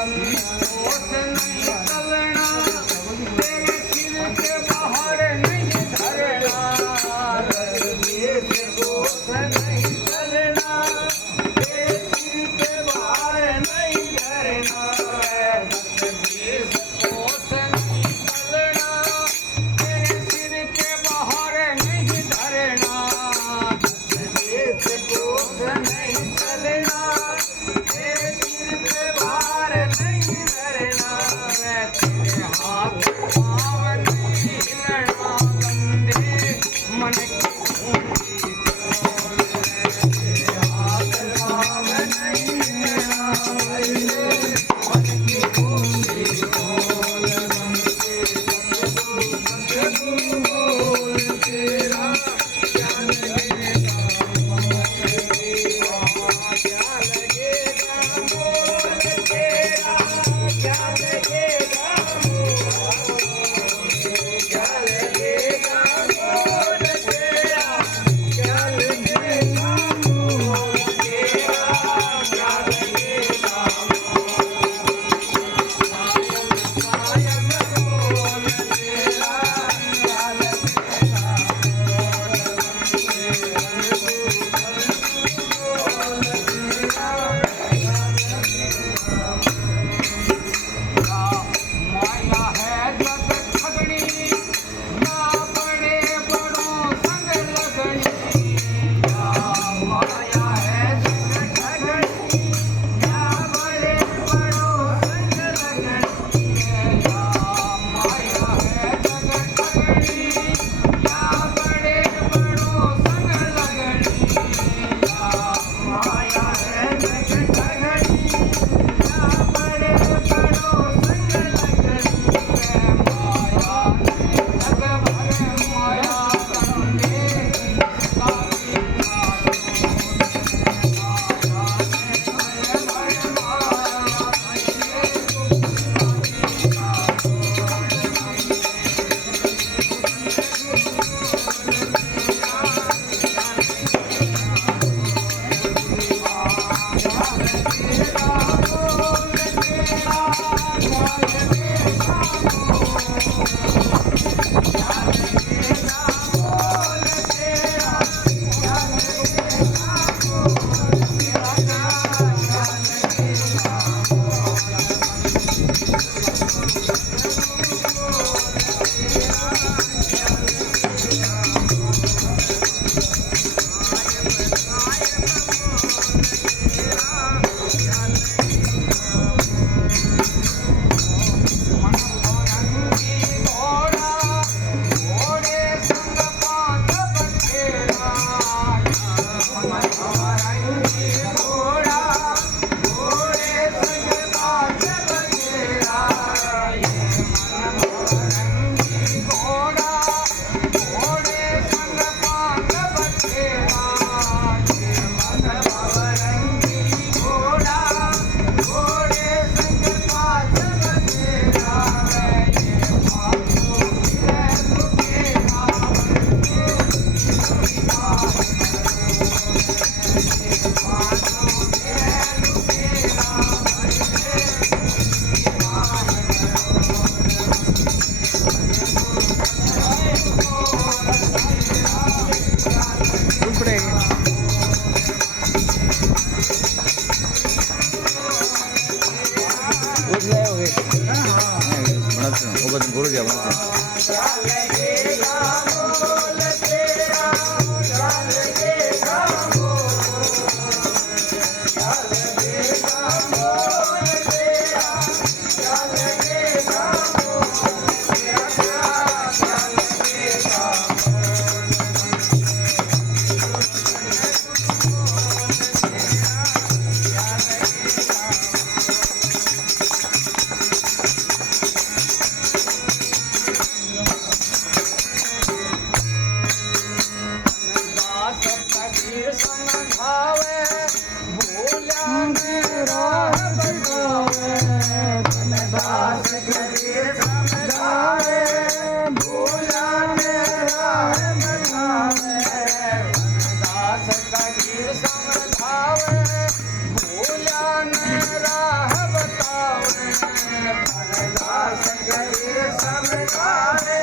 होश नहीं चलना तेरे सिर के बाहर नहीं धरना रजनीश होश नहीं चलना तेरे सिर के बाहर नहीं धरना रजनीश होश नहीं चलना तेरे सिर के बाहर नहीं धरना रजनीश होश नहीं चलना तेरे सिर पे बाहर नहीं धरना मैं तेरे हाथ पाँव नहीं हिलना बंदे मन की ऊँची खोल तेरे हाथ पाँव नहीं हिलना बंदे मन की ऊँची खोल बंदे सतगुरु बोल तेरा क्या लगेगा क्या लगेगा बोल तेरा क्या लगेगा क्या लगेगा बोल तेरा क्या लगेगा क्या लगेगा सायम बोल तेरा क्या माया है जग ठगनी ना बड़े बड़ों संग लगनी माया है जग ठगनी ना बड़े बड़ों संग लगनी माया है जग ठगनी ना बड़े बड़ों संग लगनी माया है जग ठगनी ना बड़े बड़ों संग लगनी माया जग भर माया कंदे काफी माया राह बतावे भरला संघ वीर समजावे